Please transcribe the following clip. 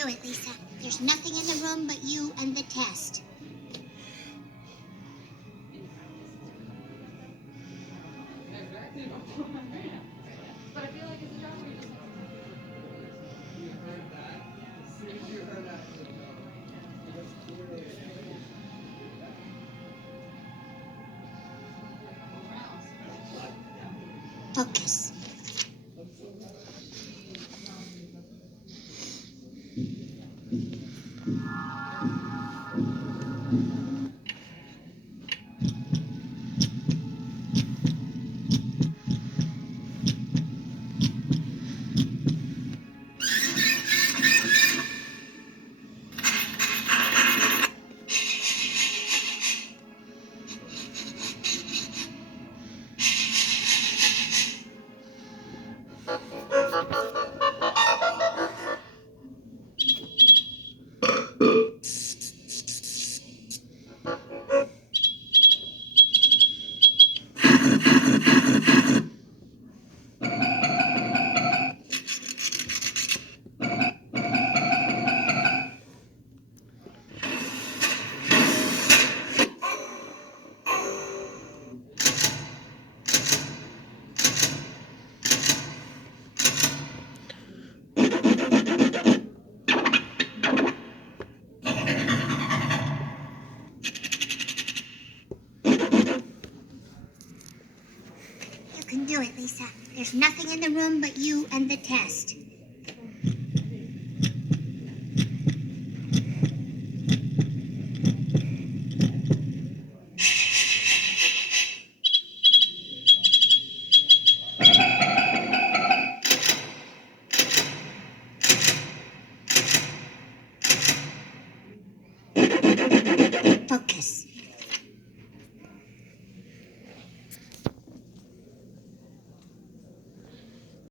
do it, Lisa. There's nothing in the room but you and the test. But I feel like it's a job where you just Focus. You can do it, Lisa. There's nothing in the room but you and the test.